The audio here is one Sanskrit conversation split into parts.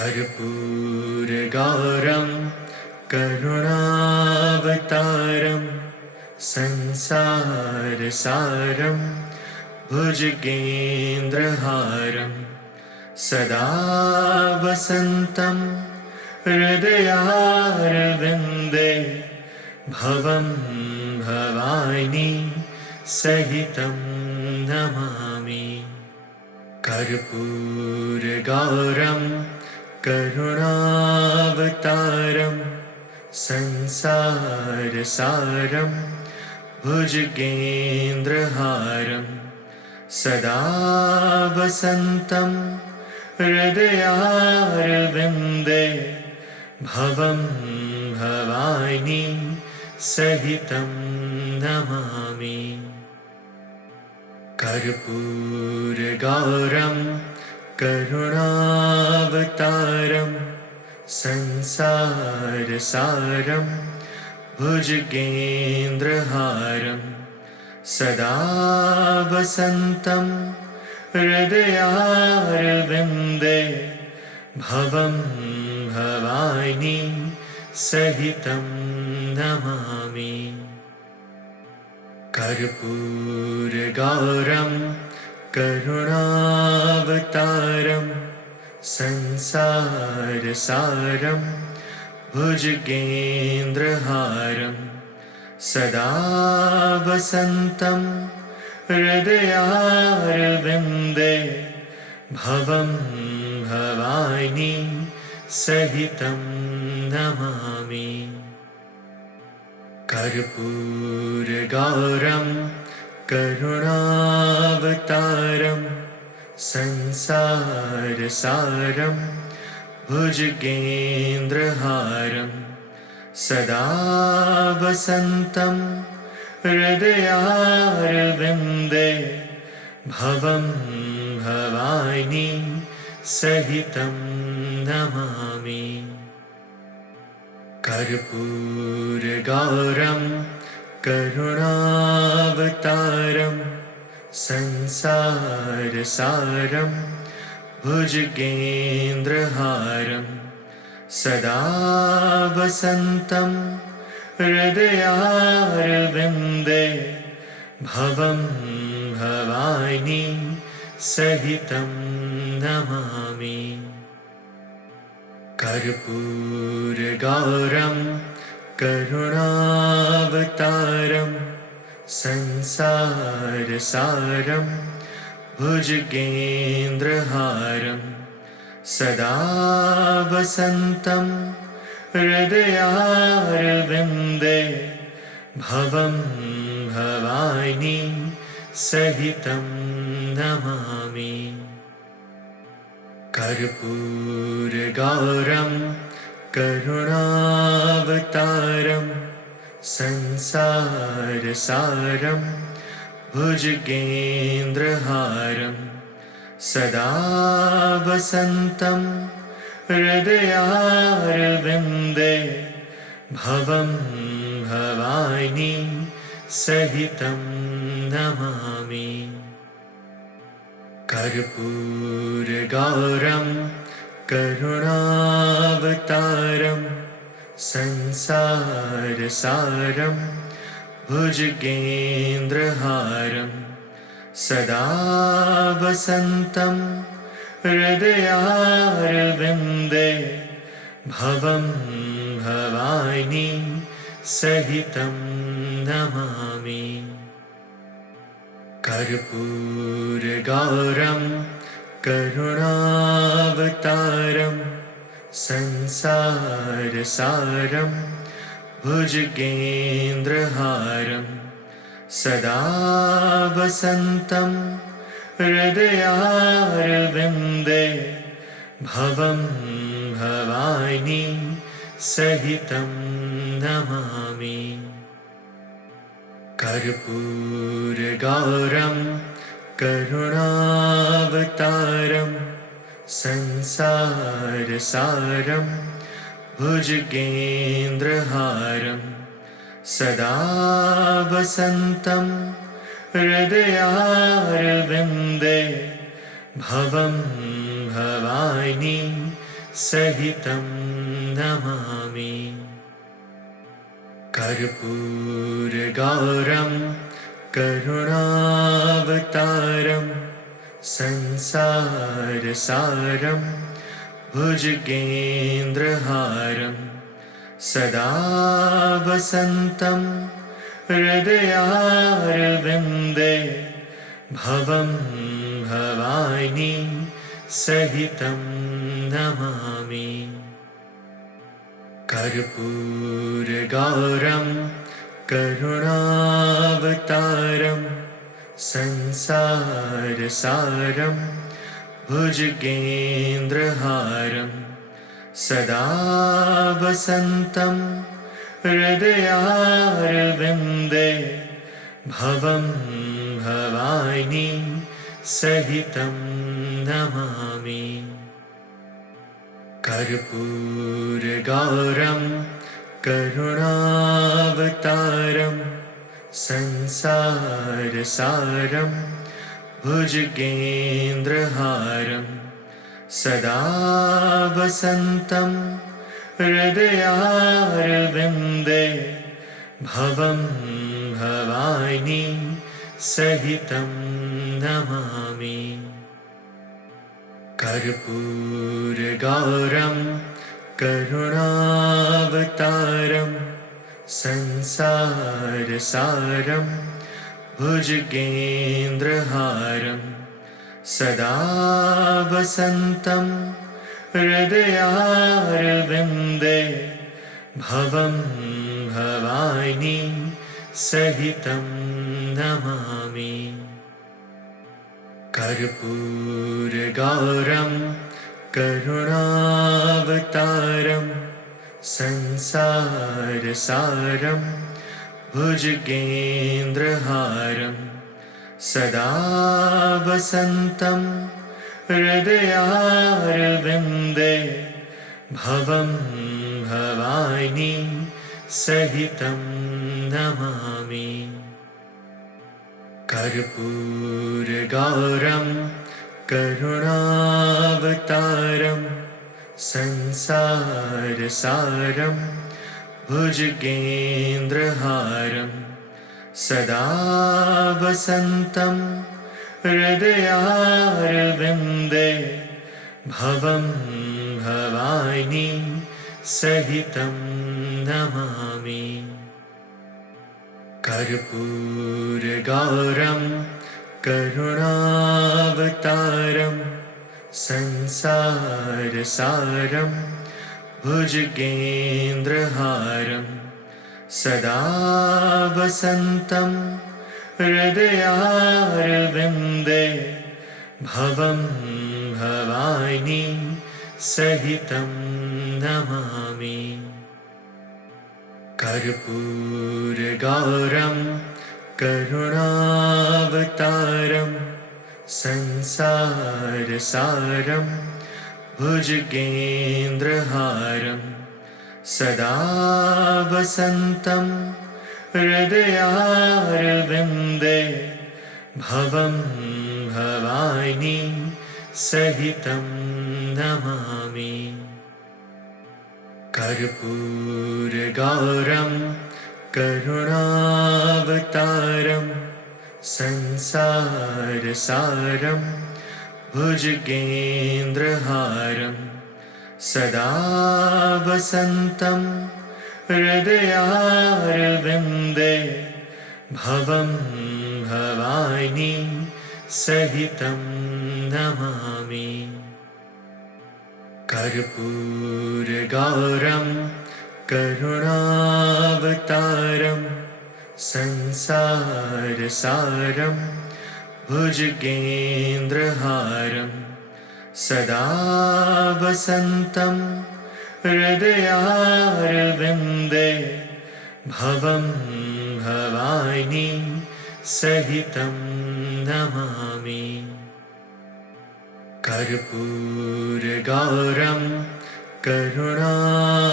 कर्पूरगौरं करुणावतारं संसारसारं भुजगेन्द्रहारं सदा वसन्तं हृदयारविन्दे भवं भवानी सहितं नमामि। कर्पूरगौरं करुणावतारं संसारसारं भुजगेन्द्रहारं सदा वसन्तं हृदयारविन्दे भवं भवानी सहितं नमामि। कर्पूरगौरं करुणावतारं संसारसारं भुजगेन्द्रहारं सदा वसन्तं हृदयारविन्दे भवं भवानी सहितं नमामि। कर्पूरगौरं करुणावतारं संसारसारं भुजगेन्द्रहारं सदा वसन्तं हृदयारविन्दे भवं भवानी सहितं नमामि। कर्पूरगौरं करुणावतारं संसारसारं भुजगेन्द्रहारं सदा वसन्तं हृदयारविन्दे भवं भवानी सहितं नमामि। कर्पूरगौरं करुणावतारं संसारसारं भुजगेन्द्रहारं सदा वसन्तं हृदयारविन्दे भवं भवानी सहितं नमामि। कर्पूरगौरं करुणावतारं संसारसारं भुजगेन्द्रहारं सदा वसन्तं हृदयारविन्दे भवं भवानी सहितं नमामि। कर्पूरगौरं करुणावतारं संसारसारं भुजगेन्द्रहारं सदा वसन्तं हृदयारविन्दे भवं भवानी सहितं नमामि। कर्पूरगौरं करुणावतारं संसारसारं भुजगेन्द्रहारं सदा वसन्तं हृदयारविन्दे भवं भवानी सहितं नमामि। कर्पूरगौरं करुणावतारं संसारसारं भुजगेन्द्रहारं सदा वसन्तं हृदयारविन्दे भवं भवानी सहितं नमामि। कर्पूरगौरं करुणावतारं संसारसारं भुजगेन्द्रहारं सदा वसन्तं हृदयारविन्दे भवं भवानी सहितं नमामि। कर्पूरगौरं करुणावतारं संसारसारं भुजगेन्द्रहारं सदा वसन्तं हृदयारविन्दे भवं भवानी सहितं नमामि। कर्पूरगौरं करुणावतारं संसारसारं भुजगेन्द्रहारं सदा वसन्तं हृदयारविन्दे भवं भवानी सहितं नमामि। कर्पूरगौरं करुणावतारं संसारसारं भुजगेन्द्रहारं सदा वसन्तं हृदयारविन्दे भवं भवानी सहितं नमामि। कर्पूरगौरं करुणावतारं संसारसारं भुजगेन्द्रहारं सदा वसन्तं हृदयारविन्दे भवं भवानी सहितं नमामि। कर्पूरगौरं करुणावतारं संसारसारं भुजगेन्द्रहारं सदा वसन्तं हृदयारविन्दे भवं भवानी सहितं नमामि। कर्पूरगौरं करुणावतारं संसारसारं भुजगेन्द्रहारं सदा वसन्तं हृदयारविन्दे भवं भवानी सहितं नमामि। कर्पूरगौरं करुणावतारं संसारसारं भुजगेन्द्रहारं सदा वसन्तं हृदयारविन्दे भवं भवानी सहितं नमामि। कर्पूरगौरं करुणावतारं संसारसारं भुजगेन्द्रहारं सदा वसन्तं हृदयारविन्दे भवं भवानी सहितं नमामि। कर्पूरगौरं करुणावतारं संसारसारं भुजगेन्द्रहारं सदा वसन्तं हृदयारविन्दे भवं भवानी सहितं नमामि। कर्पूरगौरं करुणावतारं संसारसारं भुजगेन्द्रहारं सदा वसन्तं हृदयारविन्दे भवं भवानी सहितं नमामि। कर्पूरगौरं करुणावतारं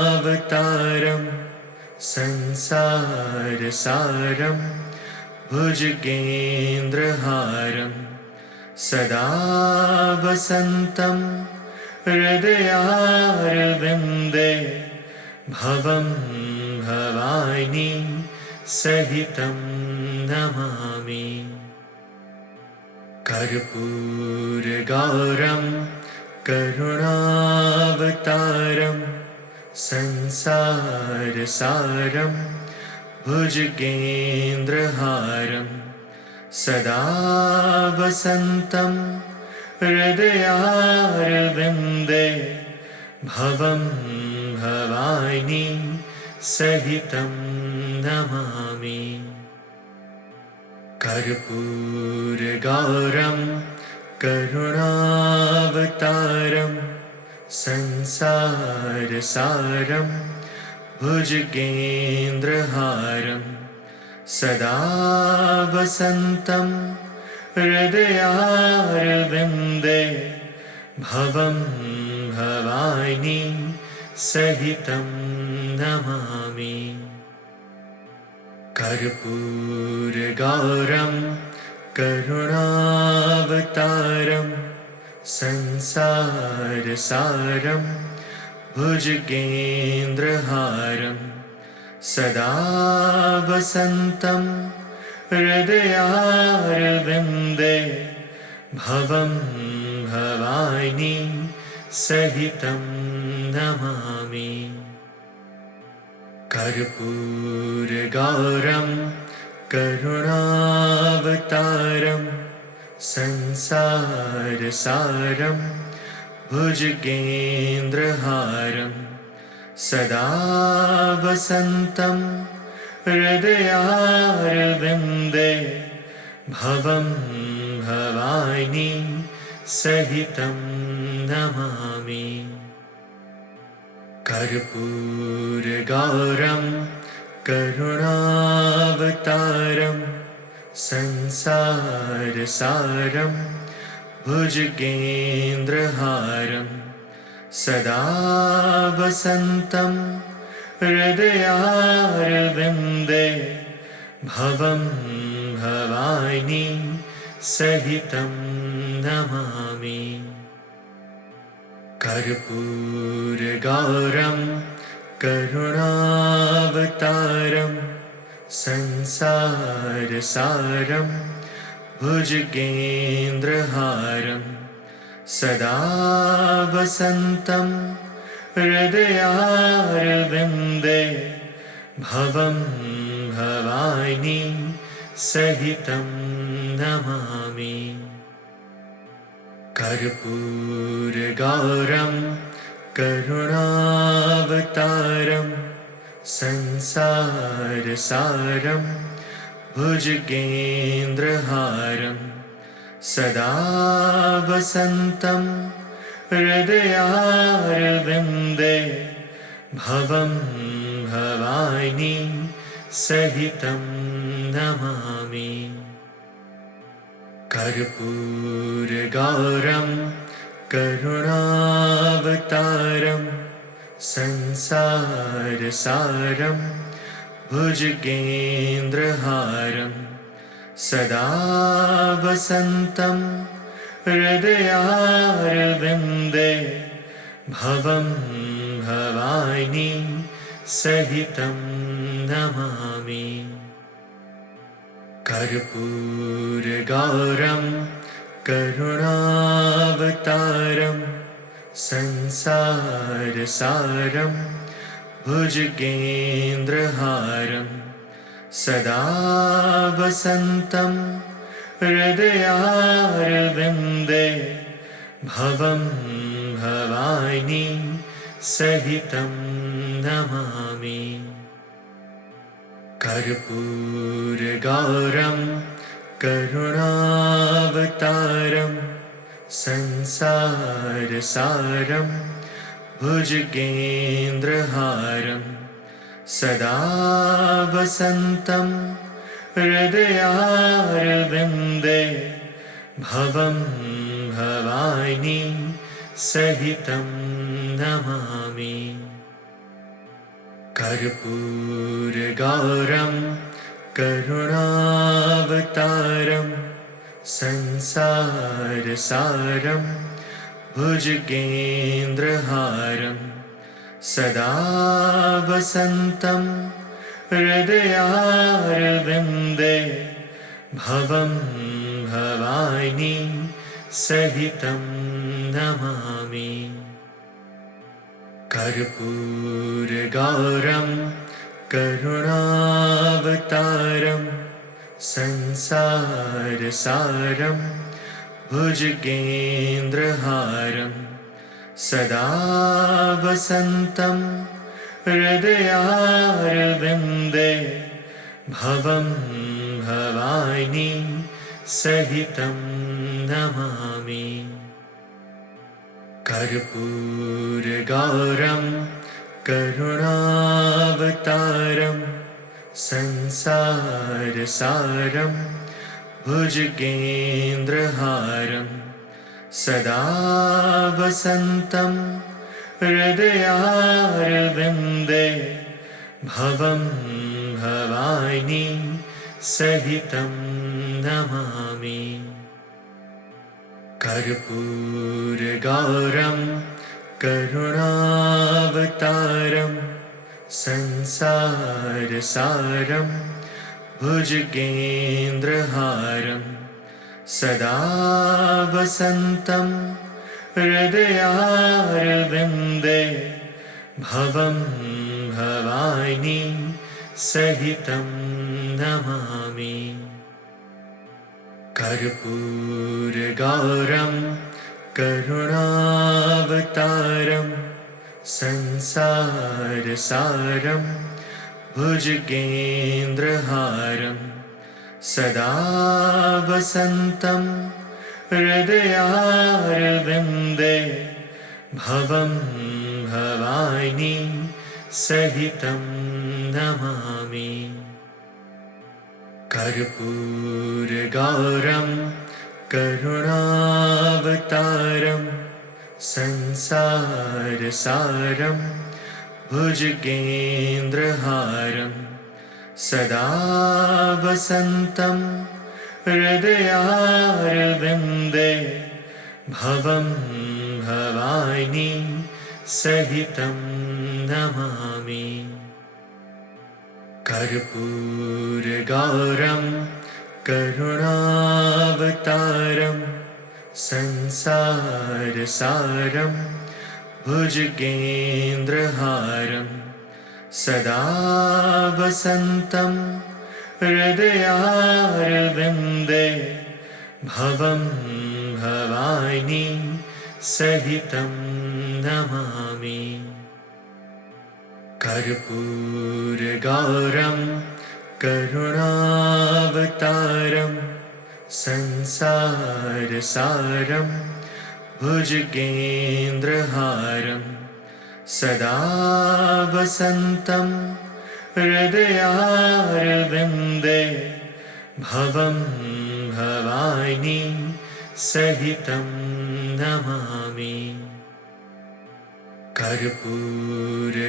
संसारसारं भुजगेन्द्रहारं सदा वसन्तं हृदयारविन्दे भवं भवानी सहितं नमामि। कर्पूरगौरं करुणावतारं संसारसारं भुजगेन्द्रहारं सदा वसन्तं हृदयारविन्दे भवं भवानी सहितं नमामि। कर्पूरगौरं करुणावतारं संसारसारं भुजगेन्द्रहारं सदा वसन्तं हृदयारविन्दे भवं भवानी सहितं नमामि। कर्पूरगौरं करुणावतारं संसारसारं भुजगेन्द्रहारं सदा वसन्तं हृदयारविन्दे भवं भवानी सहितं नमामि। कर्पूरगौरं करुणावतारं संसारसारं भुजगेन्द्रहारं सदा वसन्तं हृदयारविन्दे भवं भवानी सहितं नमामि। कर्पूरगौरं करुणावतारं संसारसारं भुजगेन्द्रहारं सदा वसन्तं हृदयारविन्दे भवं भवानी सहितं नमामि। कर्पूरगौरं करुणावतारं संसारसारं भुजगेन्द्रहारं सदा वसन्तं हृदयारविन्दे भवं भवानी सहितं नमामि। कर्पूरगौरं करुणावतारं संसारसारं भुजगेन्द्रहारं सदा वसन्तं हृदयारविन्दे भवं भवानी सहितं नमामि। कर्पूरगौरं करुणावतारं संसारसारं भुजगेन्द्रहारं सदा वसन्तं हृदयारविन्दे भवं भवानी सहितं नमामि। कर्पूरगौरं करुणावतारं संसारसारं भुजगेन्द्रहारं सदा वसन्तं हृदयारविन्दे भवं भवानी सहितं नमामि। कर्पूरगौरं करुणावतारं संसारसारं भुजगेन्द्रहारं सदा वसन्तं हृदयारविन्दे भवं भवानी सहितं नमामि। कर्पूरगौरं करुणावतारं संसारसारं भुजगेन्द्रहारं सदा वसन्तं हृदयारविन्दे भवं भवानी सहितं नमामि। कर्पूरगौरं करुणावतारं संसारसारं भुजगेन्द्रहारं सदा वसन्तं हृदयारविन्दे भवं भवानी सहितं नमामि। कर्पूरगौरं करुणावतारं संसारसारं भुजगेन्द्रहारं सदा वसन्तं हृदयारविन्दे भवं भवानी सहितं नमामि। कर्पूरगौरं करुणावतारं संसारसारं भुजगेन्द्रहारं सदा वसन्तं हृदयारविन्दे भवं भवानी सहितं नमामि। कर्पूरगौरं करुणावतारं संसारसारं भुजगेन्द्रहारं सदा वसन्तं हृदयारविन्दे भवं भवानी सहितं नमामि। कर्पूरगौरं करुणावतारं संसारसारं भुजगेन्द्रहारं सदा वसन्तं हृदयारविन्दे भवं भवानी सहितं नमामि। कर्पूरगौरं करुणावतारं संसारसारं भुजगेन्द्रहारं सदा वसन्तं हृदयारविन्दे भवं भवानी सहितं नमामि। कर्पूरगौरं करुणावतारं संसारसारं भुजगेन्द्रहारं सदा वसन्तं हृदयारविन्दे भवं भवानी सहितं नमामि। कर्पूरगौरं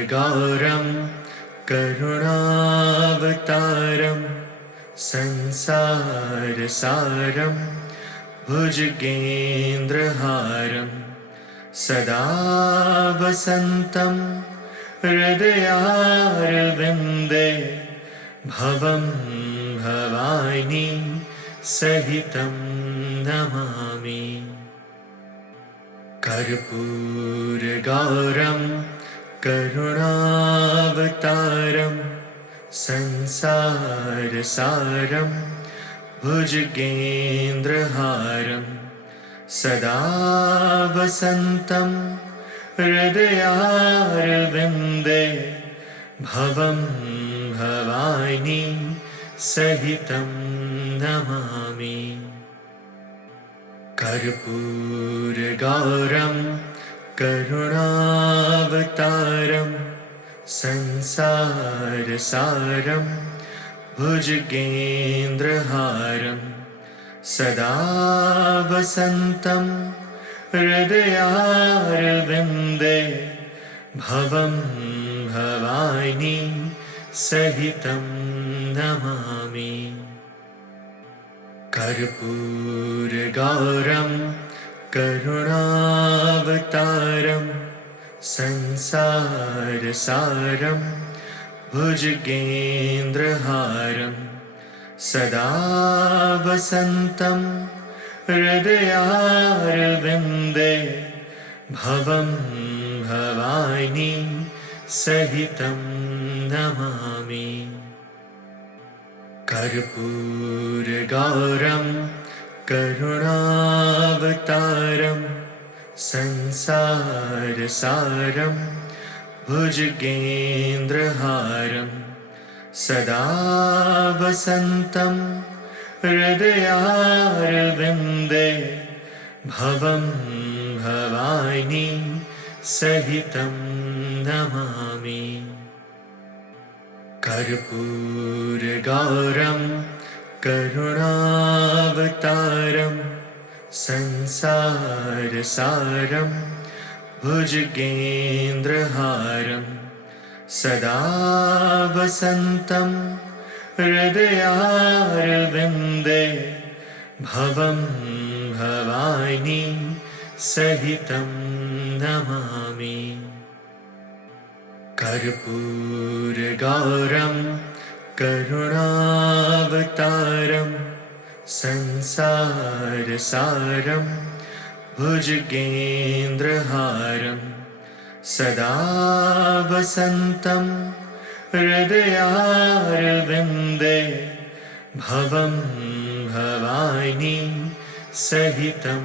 करुणावतारं संसारसारं भुजगेन्द्रहारं सदा वसन्तं हृदयारविन्दे भवं भवानी सहितं नमामि। कर्पूरगौरं करुणावतारं संसारसारं भुजगेन्द्रहारं सदा वसन्तं हृदयारविन्दे भवं भवानी सहितं नमामि। कर्पूरगौरं करुणावतारं संसारसारं भुजगेन्द्रहारं सदा वसन्तं हृदयारविन्दे भवं भवानी सहितं नमामि। कर्पूरगौरं करुणावतारं संसारसारं भुजगेन्द्रहारं सदा वसन्तं हृदयारविन्दे भवं भवानी सहितं नमामि। कर्पूरगौरं करुणावतारं संसारसारं भुजगेन्द्रहारं सदा वसन्तं हृदयारविन्दे भवं भवानी सहितं नमामि। कर्पूरगौरं करुणावतारं संसारसारं भुजगेन्द्रहारं सदा वसन्तं हृदयारविन्दे भवं भवानी सहितं नमामि। कर्पूरगौरं करुणावतारं संसारसारं भुजगेन्द्रहारं सदा वसन्तं हृदयारविन्दे भवं भवानी सहितं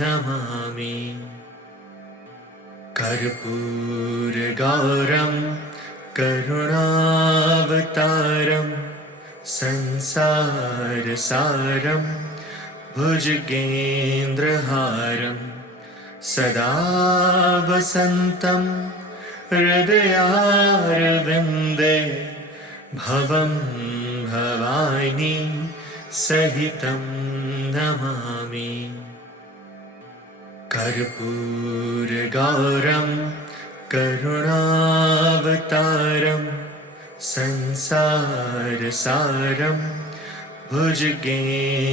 नमामि। कर्पूरगौरं करुणावतारं संसारसारं भुजगेन्द्रहारं सदा वसन्तं हृदयारविन्दे भवं भवानी सहितं नमामि। कर्पूरगौरं करुणावतारं संसारसारं भुजगेन्द्रहारं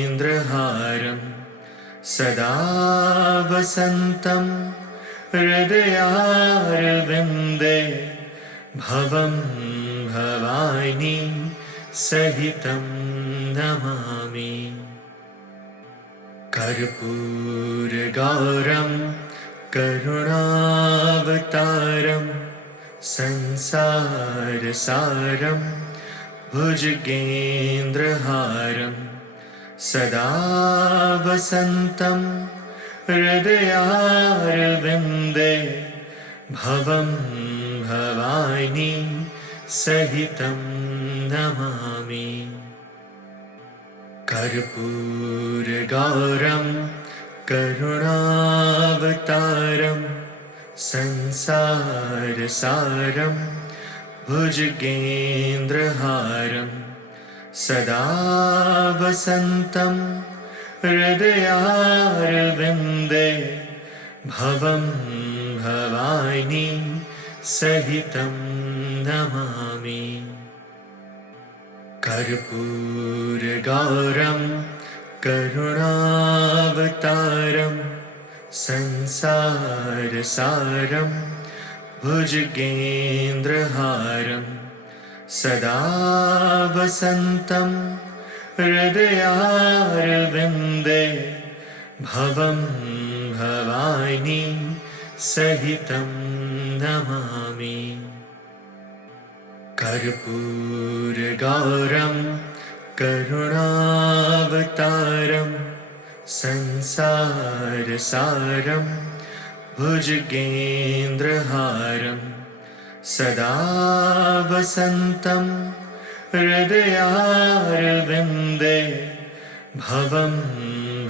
सदा वसन्तं हृदयारविन्दे भवं भवानी सहितं नमामि। कर्पूरगौरं करुणावतारं संसारसारं भुजगेन्द्रहारं सदा वसन्तं हृदयारविन्दे भवं भवानी सहितं नमामि। कर्पूरगौरं करुणावतारं संसारसारं भुजगेन्द्रहारं सदा वसन्तं हृदयारविन्दे भवं भवानी सहितं नमामि। कर्पूरगौरं करुणावतारं संसारसारं भुजगेन्द्रहारं सदा वसन्तं हृदयारविन्दे भवं भवानी सहितं नमामि। कर्पूरगौरं करुणावतारं संसारसारं भुजगेन्द्रहारं सदा वसन्तं हृदयारविन्दे भवं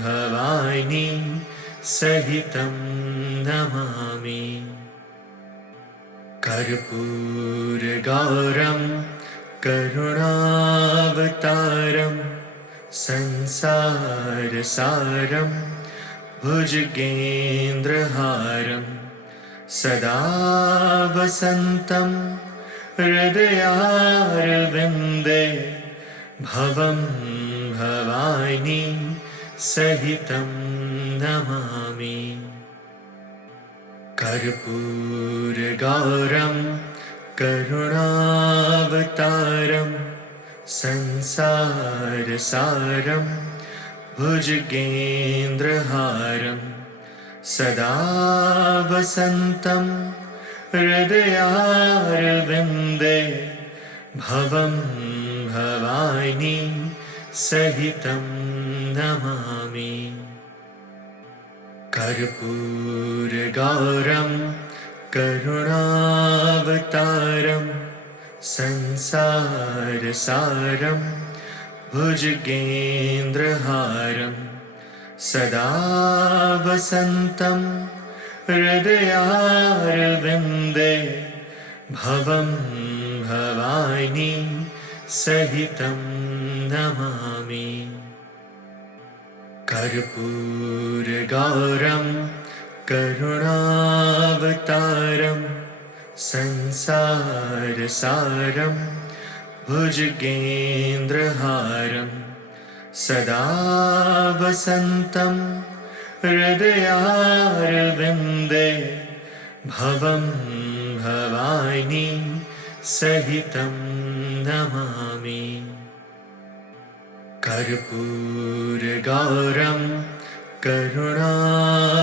भवानी सहितं नमामि। कर्पूरगौरं करुणावतारं संसारसारं भुजगेन्द्रहारं सदा वसन्तं हृदयारविन्दे भवं भवानी सहितं नमामि। कर्पूरगौरं करुणावतारं संसारसारं भुजगेन्द्रहारं सदा वसन्तं हृदयारविन्दे भवं भवानी सहितं नमामि। कर्पूरगौरं करुणावतारं संसारसारं भुजगेन्द्रहारं सदा वसन्तं हृदयारविन्दे भवं भवानी सहितं नमामि। कर्पूरगौरं करुणावतारं संसारसारं भुजगेन्द्रहारं सदा वसन्तं हृदयारविन्दे भवं भवानी सहितं नमामि। कर्पूरगौरं करुणावतारं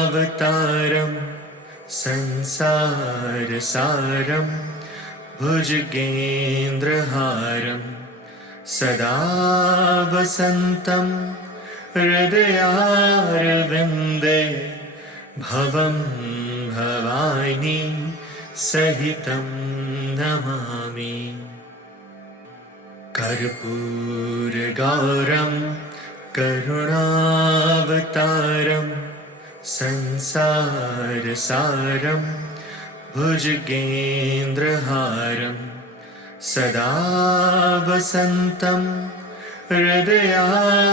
संसारसारं भुजगेन्द्रहारं सदा वसन्तं हृदयारविन्दे भवं भवानी सहितं नमामि। कर्पूरगौरं करुणावतारं संसारसारं भुजगेन्द्रहारं सदा वसन्तं हृदयारविन्दे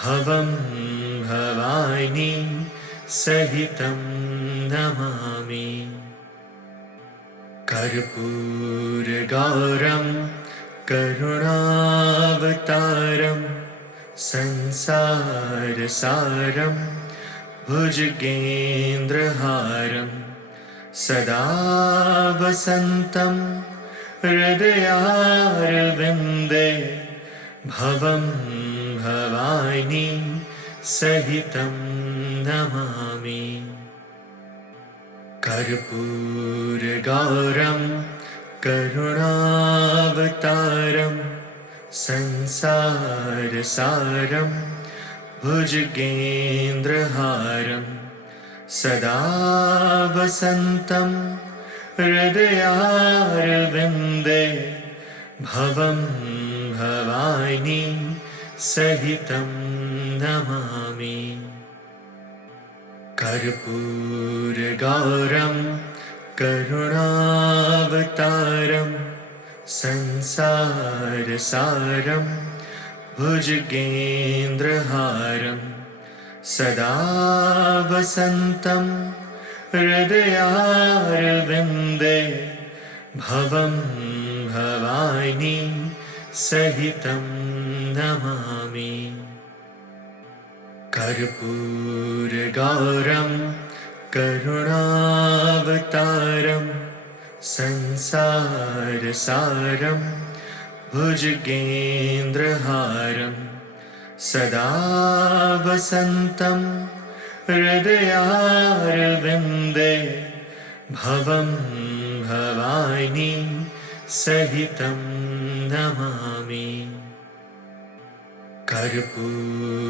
भवं भवानी सहितं नमामि। कर्पूरगौरं करुणावतारं संसारसारं भुजगेन्द्रहारं सदा वसन्तं हृदयारविन्दे भवं भवानी सहितं नमामि। कर्पूरगौरं करुणावतारं संसारसारं भुजगेन्द्रहारं सदा वसन्तं हृदयारविन्दे भवं भवानी सहितं नमामि। कर्पूरगौरं करुणावतारं संसारसारं भुजगेन्द्रहारं सदा वसन्तं हृदयारविन्दे भवं भवानी सहितं नमामि। कर्पूरगौरं करुणावतारं संसारसारं भुजगेन्द्रहारं सदा वसन्तं हृदयारविन्दे भवं भवानी सहितं नमामि। कर्पूरगौरं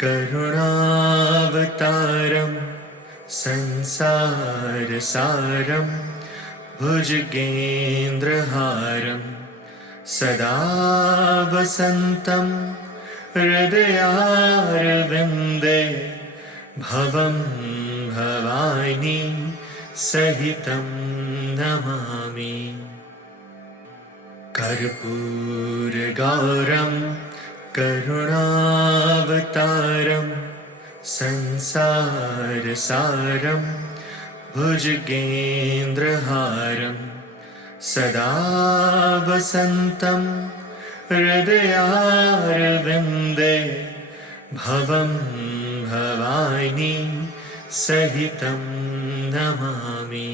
करुणावतारं संसारसारं भुजगेन्द्रहारं सदा वसन्तं हृदयारविन्दे भवं भवानी सहितं नमामि। कर्पूरगौरं करुणावतारं संसारसारं भुजगेन्द्रहारं सदा वसन्तं हृदयारविन्दे भवं भवानी सहितं नमामि।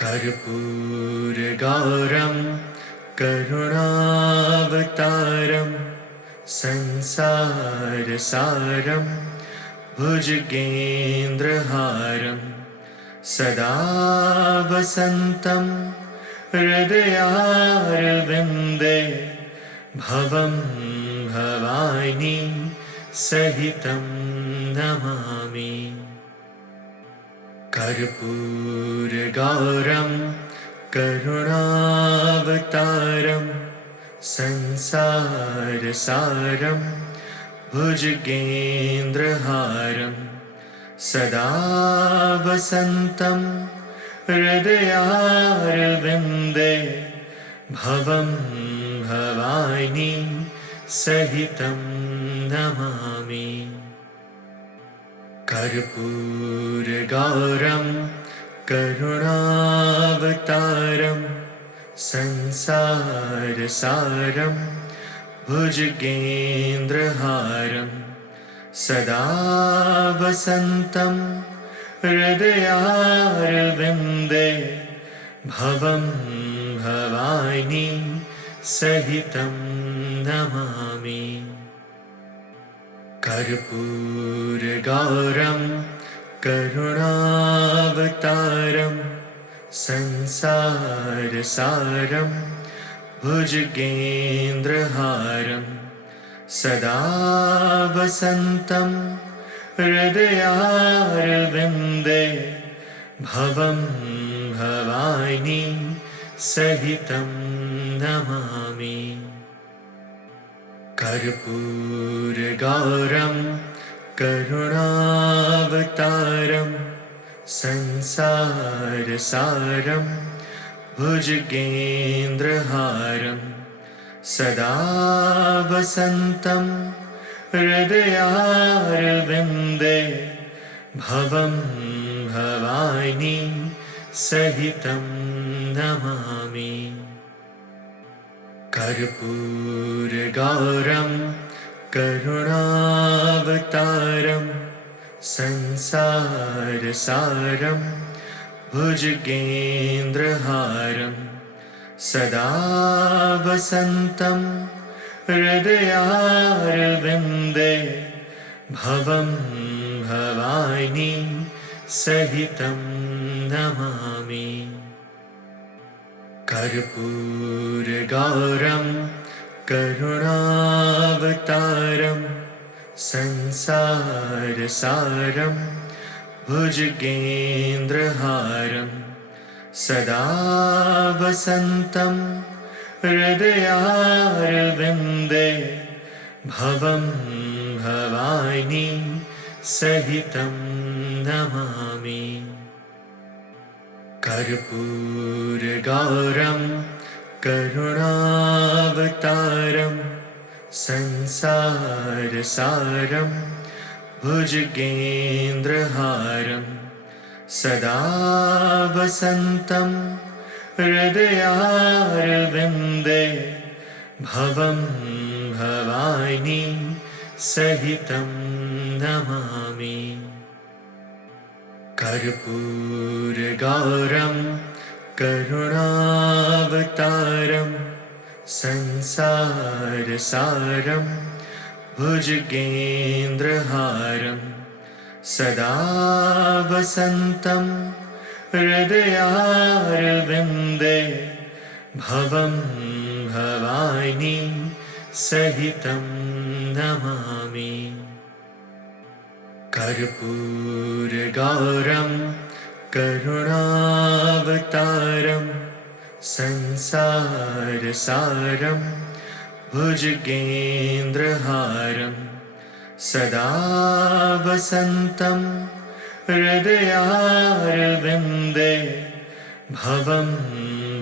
कर्पूरगौरं करुणावतारं संसारसारं भुजगेन्द्रहारं सदा वसन्तं हृदयारविन्दे भवं भवानी सहितं नमामि। कर्पूरगौरं करुणावतारं संसारसारं भुजगेन्द्रहारं सदा वसन्तं हृदयारविन्दे भवं भवानी सहितं नमामि। कर्पूरगौरं करुणावतारं संसारसारं भुजगेन्द्रहारं सदा वसन्तं हृदयारविन्दे भवं भवानी सहितं नमामि। कर्पूरगौरं करुणावतारं संसारसारं भुजगेन्द्रहारं सदा वसन्तं हृदयारविन्दे भवं भवानी सहितं नमामि। कर्पूरगौरं करुणावतारं संसारसारं भुजगेन्द्रहारं सदा वसन्तं हृदयारविन्दे भवं भवानी सहितं नमामि। कर्पूरगौरं करुणावतारं संसारसारं भुजगेन्द्रहारं सदा वसन्तं हृदयारविन्दे भवं भवानी सहितं नमामि। कर्पूरगौरं करुणावतारं संसारसारं भुजगेन्द्रहारं सदा वसन्तं हृदयारविन्दे भवं भवानी सहितं नमामि। कर्पूरगौरं करुणावतारं संसारसारं भुजगेन्द्रहारं सदा वसन्तं हृदयारविन्दे भवं भवानी सहितं नमामि। कर्पूरगौरं करुणावतारं संसारसारं भुजगेन्द्रहारं सदा वसन्तं हृदयारविन्दे भवं भवानी सहितं नमामि। कर्पूरगौरं करुणावतारं संसारसारं भुजगेन्द्रहारं सदा वसन्तं हृदयारविन्दे भवं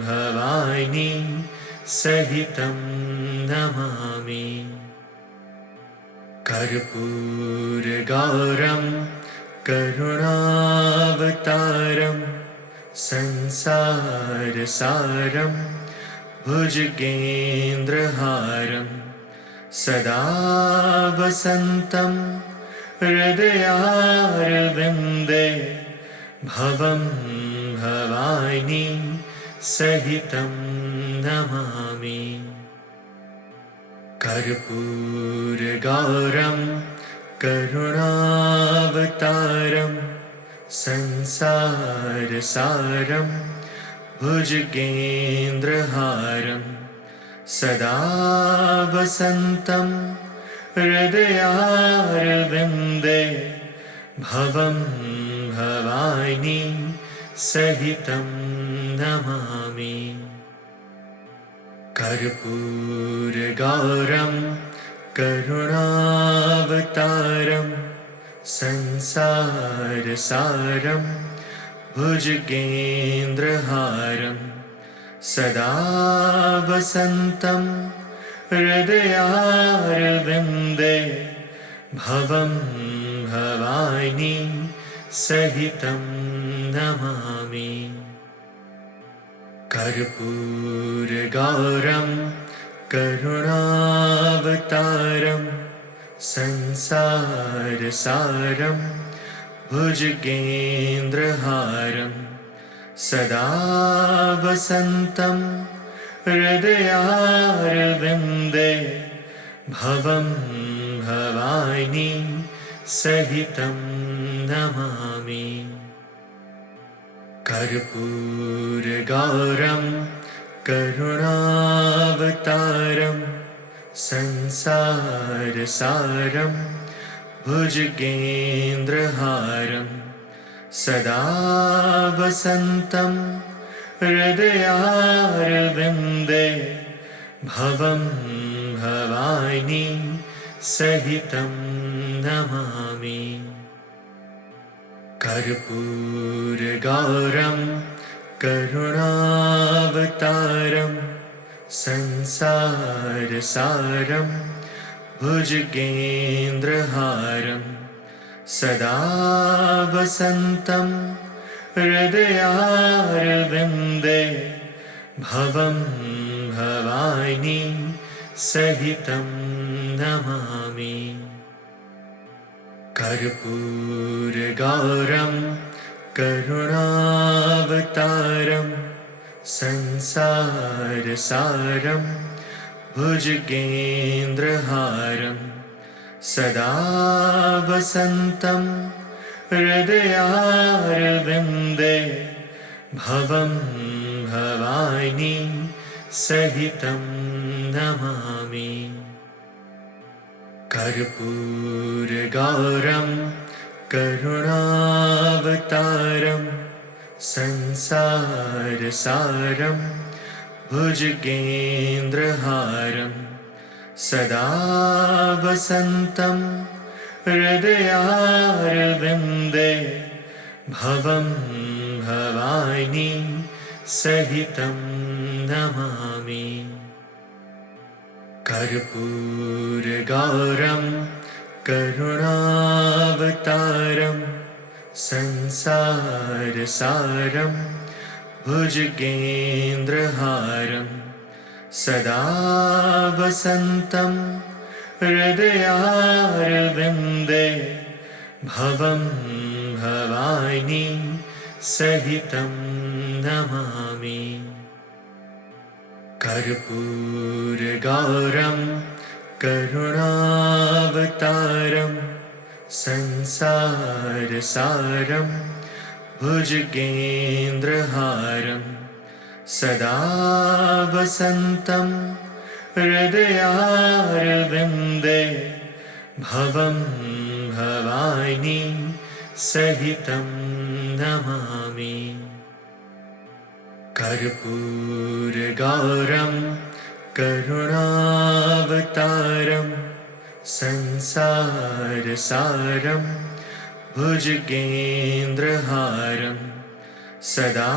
भवानी सहितं नमामि। कर्पूरगौरं करुणावतारं संसारसारं भुजगेन्द्रहारं सदा वसन्तं हृदयारविन्दे भवं भवानी सहितं नमामि। कर्पूरगौरं करुणावतारं संसारसारं भुजगेन्द्रहारं सदा वसन्तं हृदयारविन्दे भवं भवानी सहितं नमामि। कर्पूरगौरं करुणावतारं संसारसारं भुजगेन्द्रहारं सदा वसन्तं हृदयारविन्दे भवं भवानी सहितं नमामि। कर्पूरगौरं करुणावतारं संसारसारं भुजगेन्द्रहारं सदा वसन्तं हृदयारविन्दे भवं भवानी सहितं नमामि। कर्पूरगौरं करुणावतारं संसारसारं भुजगेन्द्रहारं सदा वसन्तं हृदयारविन्दे भवं भवानी सहितं नमामि। कर्पूरगौरं करुणावतारं संसारसारं भुजगेन्द्रहारं सदा वसन्तं हृदयारविन्दे भवं भवानी सहितं नमामि। कर्पूरगौरं करुणावतारं संसारसारं भुजगेन्द्रहारं सदा वसन्तं हृदयारविन्दे भवं भवानी सहितं नमामि। कर्पूरगौरं करुणावतारं संसारसारं भुजगेन्द्रहारं सदा वसन्तं हृदयारविन्दे भवं भवानी सहितं नमामि। कर्पूरगौरं करुणावतारं संसारसारं भुजगेन्द्रहारं सदा वसन्तं हृदयारविन्दे भवं भवानी सहितं नमामि। कर्पूरगौरं करुणावतारं संसारसारं भुजगेन्द्रहारं सदा वसन्तं हृदयारविन्दे भवं भवानी सहितं नमामि। कर्पूरगौरं करुणावतारं संसारसारं भुजगेन्द्रहारं सदा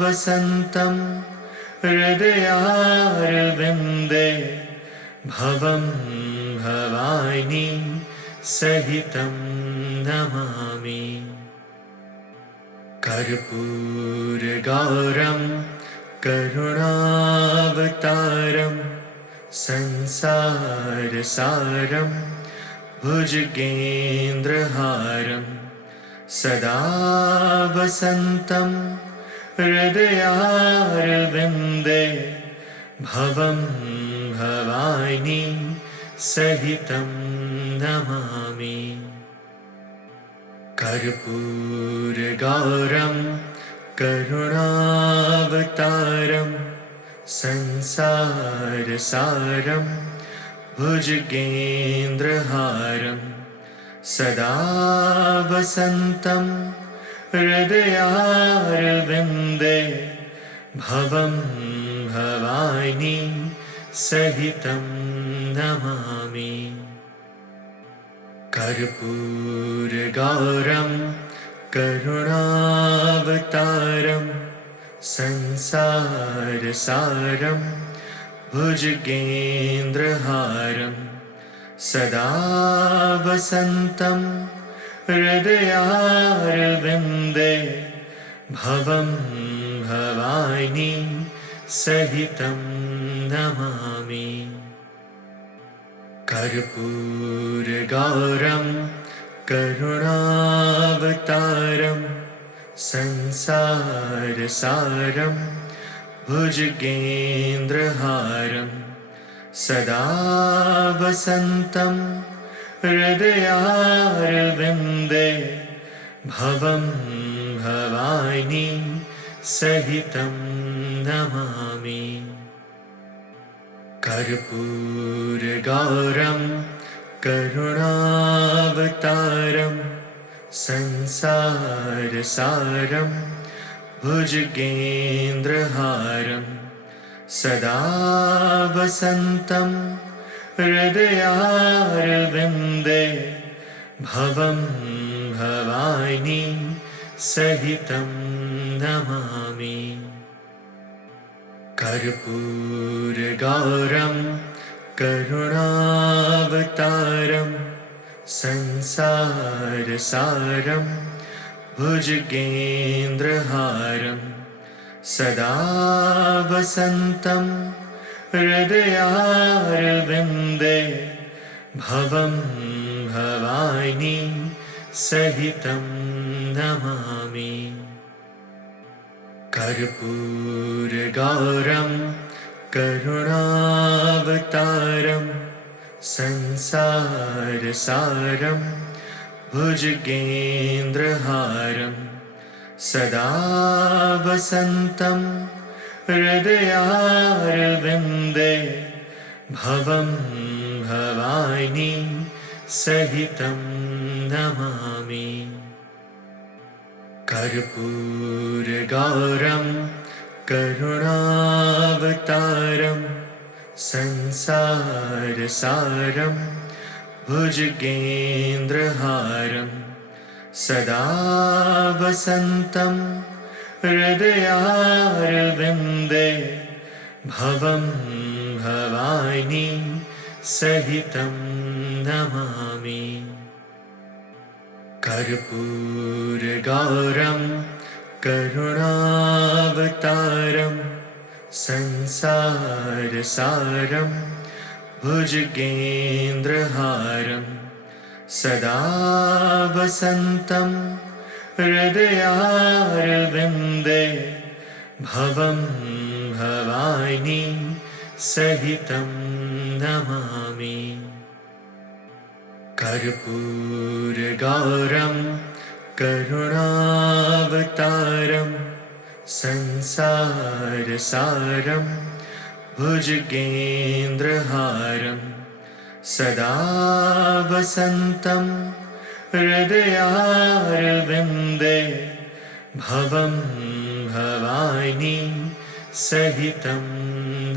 वसन्तं हृदयारविन्दे भवं भवानी सहितं नमामि। कर्पूरगौरं करुणावतारं संसारसारं भुजगेन्द्रहारं सदा वसन्तं हृदयारविन्दे भवं भवानी सहितं नमामि। कर्पूरगौरं करुणावतारं संसारसारं भुजगेन्द्रहारं सदा वसन्तं हृदयारविन्दे भवं भवानी सहितं नमामि। कर्पूरगौरं करुणावतारं संसारसारं भुजगेन्द्रहारं सदा वसन्तं हृदयारविन्दे भवं भवानी सहितं नमामि। कर्पूरगौरं करुणावतारं संसारसारं भुजगेन्द्रहारं सदा वसन्तं हृदयारविन्दे भवं भवानी सहितं नमामि। कर्पूरगौरं करुणावतारं संसारसारं भुजगेन्द्रहारं सदा वसन्तं हृदयारविन्दे भवं भवानी सहितं नमामि। कर्पूरगौरं करुणावतारं संसारसारं भुजगेन्द्रहारं सदा वसन्तं हृदयारविन्दे भवं भवानी सहितं नमामि। कर्पूरगौरं करुणावतारं संसारसारं भुजगेन्द्रहारं सदा वसन्तं हृदयारविन्दे भवं भवानी सहितं नमामि। कर्पूरगौरं करुणावतारं संसारसारं भुजगेन्द्रहारं सदा वसन्तं हृदयारविन्दे भवं भवानी सहितं नमामि। कर्पूरगौरं करुणावतारं संसारसारं भुजगेन्द्रहारं सदा वसन्तं हृदयारविन्दे भवं भवानी सहितं नमामि। कर्पूरगौरं करुणावतारं संसारसारं भुजगेन्द्रहारं सदा वसन्तं हृदयारविन्दे भवं भवानी सहितं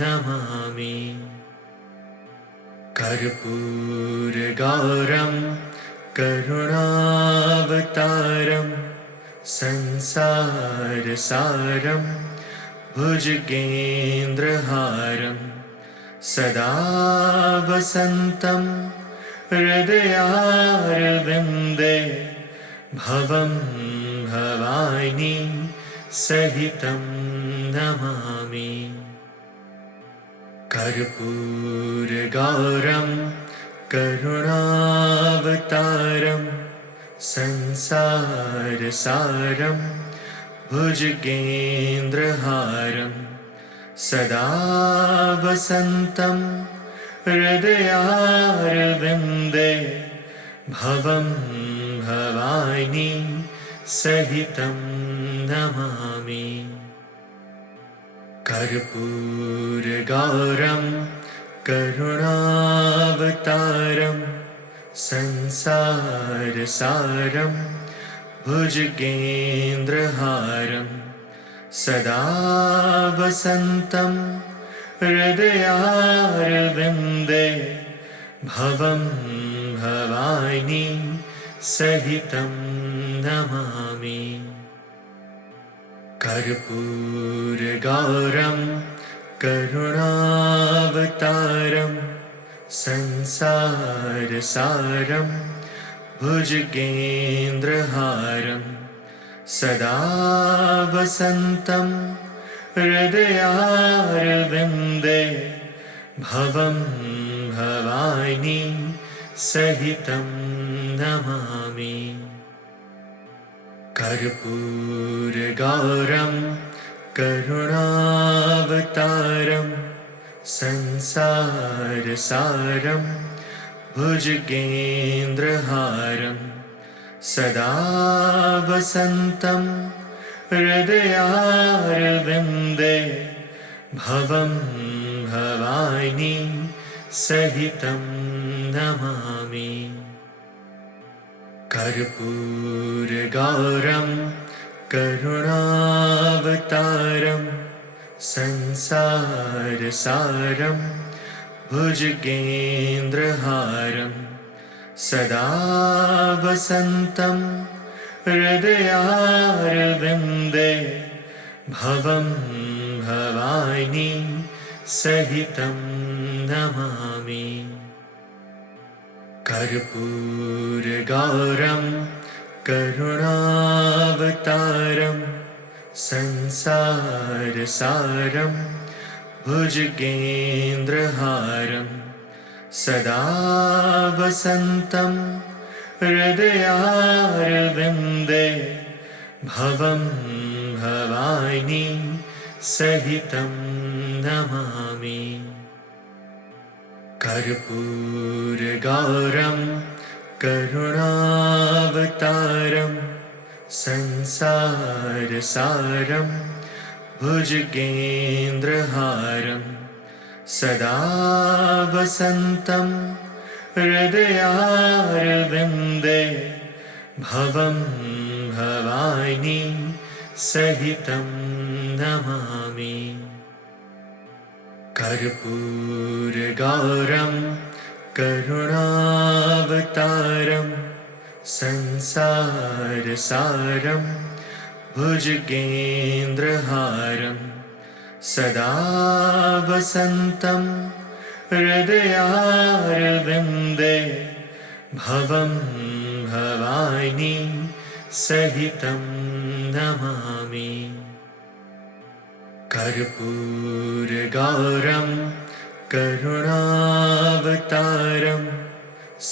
नमामि। कर्पूरगौरं करुणावतारं संसारसारं भुजगेन्द्रहारं सदा वसन्तं हृदयारविन्दे भवं भवानी सहितं नमामि। कर्पूरगौरं करुणावतारं संसारसारं भुजगेन्द्रहारं सदा वसन्तं हृदयारविन्दे भवं भवानी सहितं नमामि। कर्पूरगौरं करुणावतारं संसारसारं भुजगेन्द्रहारं सदा वसन्तं हृदयारविन्दे भवं भवानी सहितं नमामि। कर्पूरगौरं करुणावतारं संसारसारं भुजगेन्द्रहारं सदा वसन्तं हृदयारविन्दे भवं भवानी सहितं नमामि। कर्पूरगौरं करुणावतारं संसारसारं भुजगेन्द्रहारं सदा वसन्तं हृदयारविन्दे भवं भवानी सहितं नमामि। कर्पूरगौरं करुणावतारं संसारसारं भुजगेन्द्रहारं सदा वसन्तं हृदयारविन्दे भवं भवानी सहितं नमामि। कर्पूरगौरं करुणावतारं संसारसारं भुजगेन्द्रहारं सदा वसन्तं हृदयारविन्दे भवं भवानी सहितं नमामि। कर्पूरगौरं करुणावतारं संसारसारं भुजगेन्द्रहारं सदा वसन्तं हृदयारविन्दे भवं भवानी सहितं नमामि। कर्पूरगौरं करुणावतारं संसारसारं भुजगेन्द्रहारं सदा वसन्तं हृदयारविन्दे भवं भवानी सहितं नमामि। कर्पूरगौरं करुणावतारं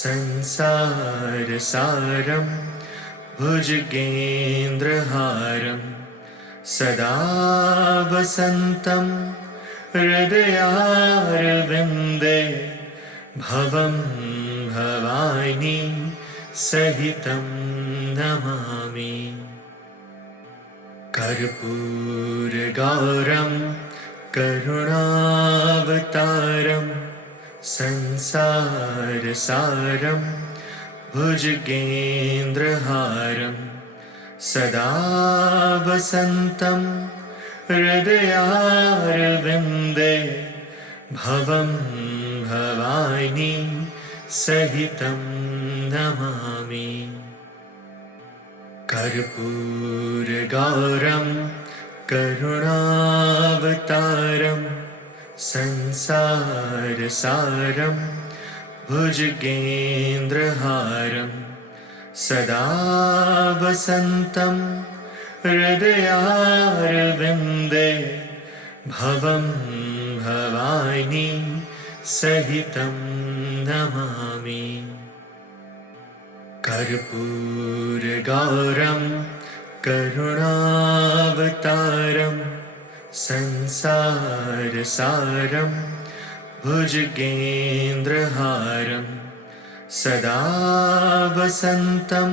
संसारसारं भुजगेन्द्रहारं सदा वसन्तं हृदयारविन्दे भवं भवानी सहितं नमामि। कर्पूरगौरं करुणावतारं संसारसारं भुजगेन्द्रहारं सदा वसन्तं हृदयारविन्दे भवं भवानी सहितं नमामि। कर्पूरगौरं करुणावतारं संसारसारं भुजगेन्द्रहारं सदा वसन्तं हृदयारविन्दे भवं भवानी सहितं नमामि। कर्पूरगौरं करुणावतारं संसारसारं भुजगेन्द्रहारं सदा वसन्तं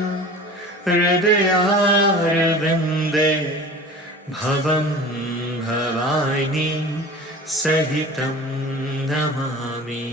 हृदयारविन्दे भवं भवानी सहितं नमामि।